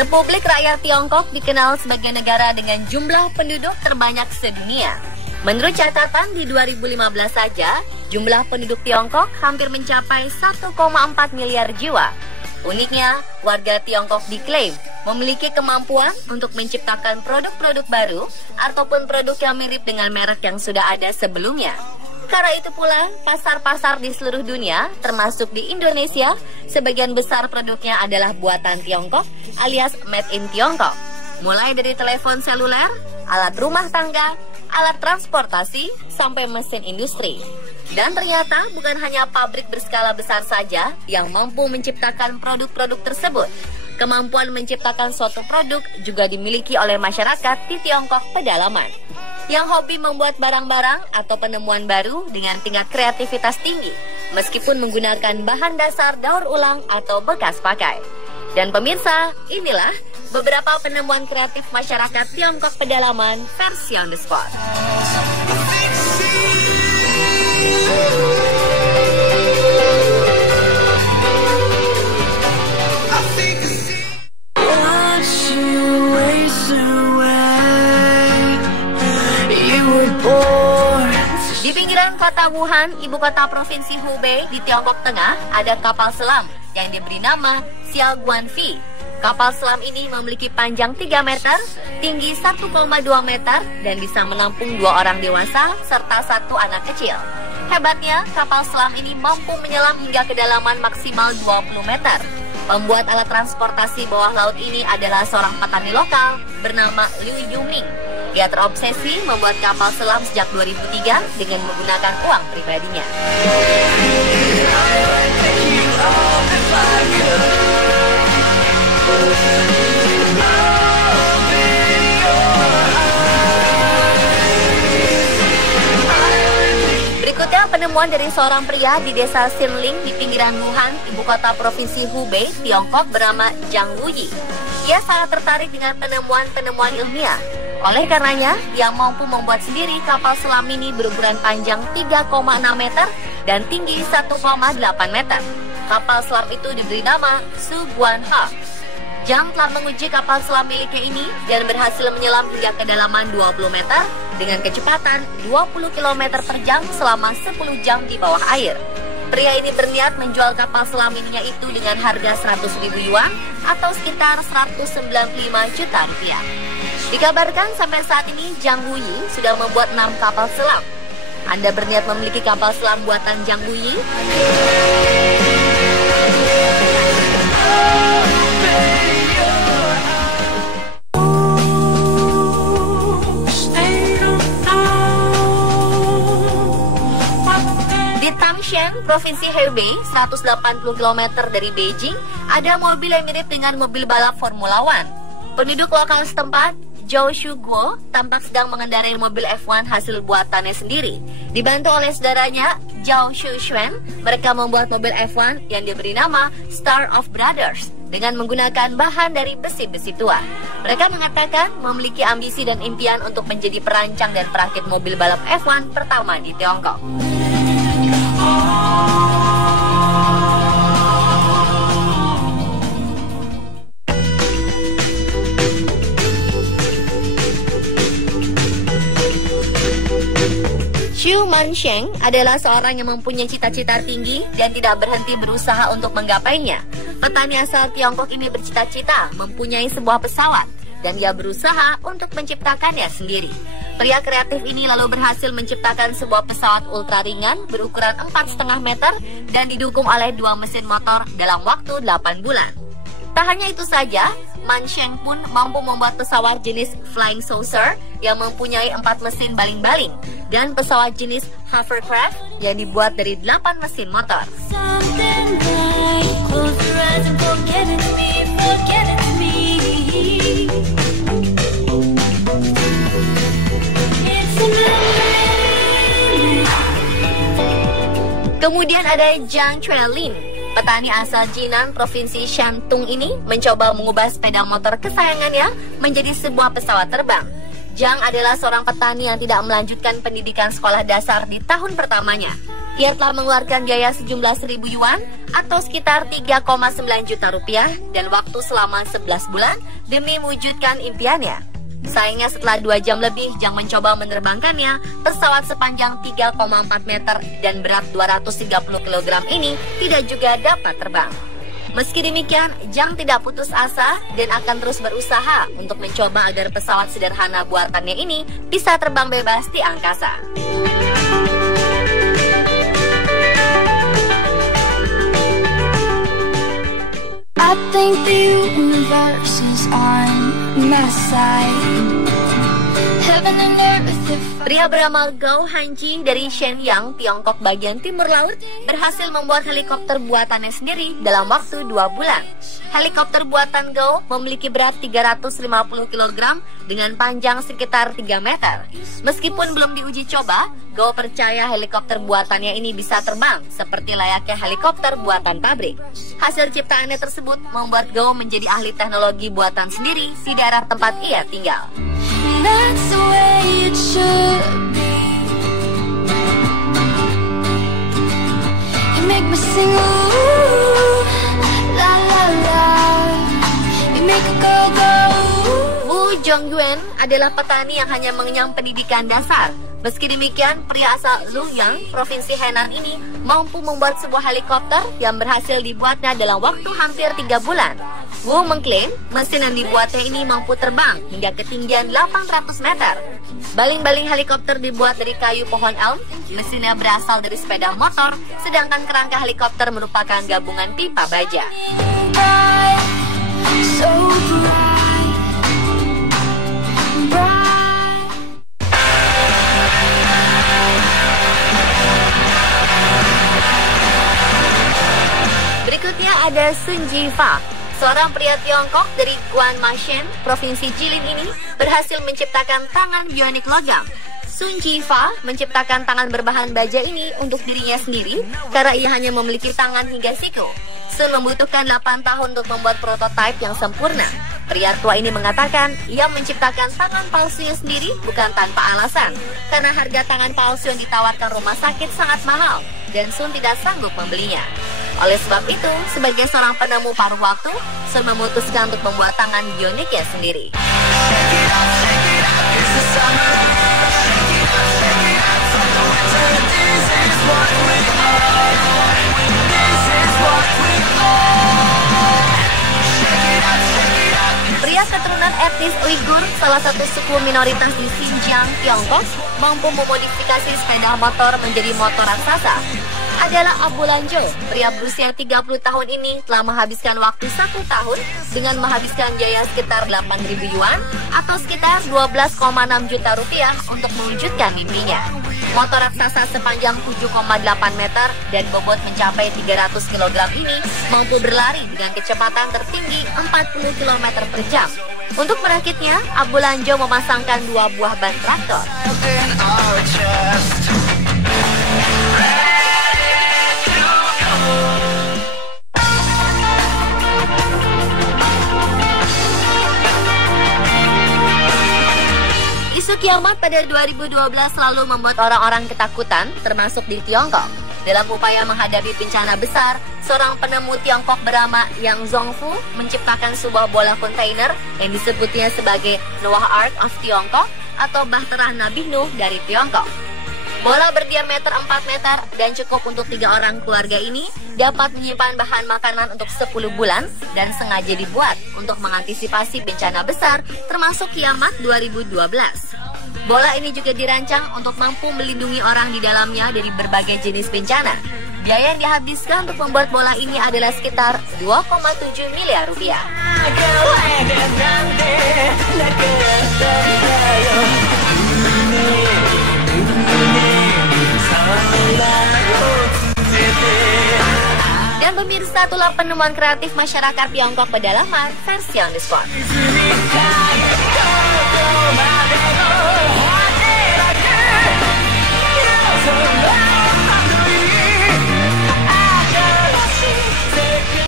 Republik Rakyat Tiongkok dikenal sebagai negara dengan jumlah penduduk terbanyak sedunia. Menurut catatan di 2015 saja, jumlah penduduk Tiongkok hampir mencapai 1,4 miliar jiwa. Uniknya, warga Tiongkok diklaim memiliki kemampuan untuk menciptakan produk-produk baru ataupun produk yang mirip dengan merek yang sudah ada sebelumnya. Karena itu pula, pasar-pasar di seluruh dunia, termasuk di Indonesia, sebagian besar produknya adalah buatan Tiongkok alias made in Tiongkok. Mulai dari telepon seluler, alat rumah tangga, alat transportasi, sampai mesin industri. Dan ternyata bukan hanya pabrik berskala besar saja yang mampu menciptakan produk-produk tersebut. Kemampuan menciptakan suatu produk juga dimiliki oleh masyarakat di Tiongkok pedalaman, yang hobi membuat barang-barang atau penemuan baru dengan tingkat kreativitas tinggi, meskipun menggunakan bahan dasar daur ulang atau bekas pakai. Dan pemirsa, inilah beberapa penemuan kreatif masyarakat Tiongkok pedalaman versi on the spot. Di pinggiran kota Wuhan, ibu kota provinsi Hubei di Tiongkok Tengah, ada kapal selam yang diberi nama Xiaoguanfi. Kapal selam ini memiliki panjang 3 meter, tinggi 1,2 meter, dan bisa menampung 2 orang dewasa serta 1 anak kecil. Hebatnya, kapal selam ini mampu menyelam hingga kedalaman maksimal 20 meter. Pembuat alat transportasi bawah laut ini adalah seorang petani lokal bernama Liu Yuming. Dia terobsesi membuat kapal selam sejak 2003 dengan menggunakan uang pribadinya. Berikutnya penemuan dari seorang pria di desa Xinling di pinggiran Wuhan, ibu kota provinsi Hubei, Tiongkok bernama Zhang Wuyi. Ia sangat tertarik dengan penemuan-penemuan ilmiah. Oleh karenanya, dia mampu membuat sendiri kapal selam mini berukuran panjang 3,6 meter dan tinggi 1,8 meter. Kapal selam itu diberi nama Su Guanha. Zhang telah menguji kapal selam miliknya ini dan berhasil menyelam hingga kedalaman 20 meter dengan kecepatan 20 km per jam selama 10 jam di bawah air. Pria ini berniat menjual kapal selam mininya itu dengan harga 100.000 yuan atau sekitar 195 juta rupiah. Dikabarkan sampai saat ini Zhang Wuyi sudah membuat 6 kapal selam. Anda berniat memiliki kapal selam buatan Zhang Wuyi? Di Tangshan, Provinsi Hebei, 180 km dari Beijing, ada mobil yang mirip dengan mobil balap Formula One. Penduduk lokal setempat, Zhou Shuguo, tampak sedang mengendarai mobil F1 hasil buatannya sendiri. Dibantu oleh saudaranya, Zhao Shushuan, mereka membuat mobil F1 yang diberi nama Star of Brothers dengan menggunakan bahan dari besi-besi tua. Mereka mengatakan memiliki ambisi dan impian untuk menjadi perancang dan perakit mobil balap F1 pertama di Tiongkok. Xu Mansheng adalah seorang yang mempunyai cita-cita tinggi dan tidak berhenti berusaha untuk menggapainya. Petani asal Tiongkok ini bercita-cita mempunyai sebuah pesawat dan dia berusaha untuk menciptakannya sendiri. Pria kreatif ini lalu berhasil menciptakan sebuah pesawat ultra ringan berukuran 4,5 meter dan didukung oleh 2 mesin motor dalam waktu 8 bulan. Tak hanya itu saja, Mansheng pun mampu membuat pesawat jenis Flying Saucer yang mempunyai 4 mesin baling-baling dan pesawat jenis hovercraft yang dibuat dari 8 mesin motor. Kemudian ada Zhang Chuelin. Petani asal Jinan, Provinsi Shantung ini mencoba mengubah sepeda motor kesayangannya menjadi sebuah pesawat terbang. Zhang adalah seorang petani yang tidak melanjutkan pendidikan sekolah dasar di tahun pertamanya. Ia telah mengeluarkan biaya sejumlah 1.000 yuan atau sekitar 3,9 juta rupiah dan waktu selama 11 bulan demi mewujudkan impiannya. Sayangnya setelah 2 jam lebih, Zhang mencoba menerbangkannya, pesawat sepanjang 3,4 meter dan berat 230 kg ini tidak juga dapat terbang. Meski demikian, Zhang tidak putus asa dan akan terus berusaha untuk mencoba agar pesawat sederhana buatannya ini bisa terbang bebas di angkasa. I think the universe is on my side. Heaven and earth if Pria bernama Gao Hanji dari Shenyang, Tiongkok bagian timur laut, berhasil membuat helikopter buatannya sendiri dalam waktu 2 bulan. Helikopter buatan Gao memiliki berat 350 kg dengan panjang sekitar 3 meter. Meskipun belum diuji coba, Gao percaya helikopter buatannya ini bisa terbang seperti layaknya helikopter buatan pabrik. Hasil ciptaannya tersebut membuat Gao menjadi ahli teknologi buatan sendiri di daerah tempat ia tinggal. that's the way it should be. You make me sing ooh, la la la. You make a go go. Wu Zhongyuan adalah petani yang hanya mengenyam pendidikan dasar. Meski demikian, pria asal Luoyang, Provinsi Henan ini mampu membuat sebuah helikopter yang berhasil dibuatnya dalam waktu hampir 3 bulan. Wu mengklaim mesin yang dibuatnya ini mampu terbang hingga ketinggian 800 meter. Baling-baling helikopter dibuat dari kayu pohon elm, mesinnya berasal dari sepeda motor, sedangkan kerangka helikopter merupakan gabungan pipa baja. Bright, so bright, bright. Berikutnya ada Sun Jifa. Seorang pria Tiongkok dari Guangmashen, Provinsi Jilin ini berhasil menciptakan tangan bionik logam. Sun Jifa menciptakan tangan berbahan baja ini untuk dirinya sendiri karena ia hanya memiliki tangan hingga siku. Sun membutuhkan 8 tahun untuk membuat prototipe yang sempurna. Pria tua ini mengatakan ia menciptakan tangan palsunya sendiri bukan tanpa alasan, karena harga tangan palsu yang ditawarkan rumah sakit sangat mahal dan Sun tidak sanggup membelinya. Oleh sebab itu, sebagai seorang penemu paruh waktu, Sun memutuskan untuk membuat tangan bioniknya sendiri. Pria keturunan etnis Uighur, salah satu suku minoritas di Xinjiang, Tiongkok, mampu memodifikasi sepeda motor menjadi motor raksasa. Adalah Abu Lanjo. Pria berusia 30 tahun ini telah menghabiskan waktu 1 tahun dengan menghabiskan biaya sekitar 8.000 yuan atau sekitar 12,6 juta rupiah untuk mewujudkan mimpinya. Motor raksasa sepanjang 7,8 meter dan bobot mencapai 300 kg ini mampu berlari dengan kecepatan tertinggi 40 km per jam. Untuk merakitnya, Abu Lanjo memasangkan 2 buah ban traktor. Isu kiamat pada 2012 selalu membuat orang-orang ketakutan, termasuk di Tiongkok. Dalam upaya menghadapi bencana besar, seorang penemu Tiongkok bernama Yang Zhongfu menciptakan sebuah bola kontainer yang disebutnya sebagai Noah Ark of Tiongkok atau Bahtera Nabi Nuh dari Tiongkok. Bola berdiameter 4 meter dan cukup untuk 3 orang keluarga ini dapat menyimpan bahan makanan untuk 10 bulan dan sengaja dibuat untuk mengantisipasi bencana besar termasuk kiamat 2012. Bola ini juga dirancang untuk mampu melindungi orang di dalamnya dari berbagai jenis bencana. Biaya yang dihabiskan untuk membuat bola ini adalah sekitar 2,7 miliar rupiah. Dan pemirsa, itulah penemuan kreatif masyarakat Tiongkok pedalaman versi on the spot.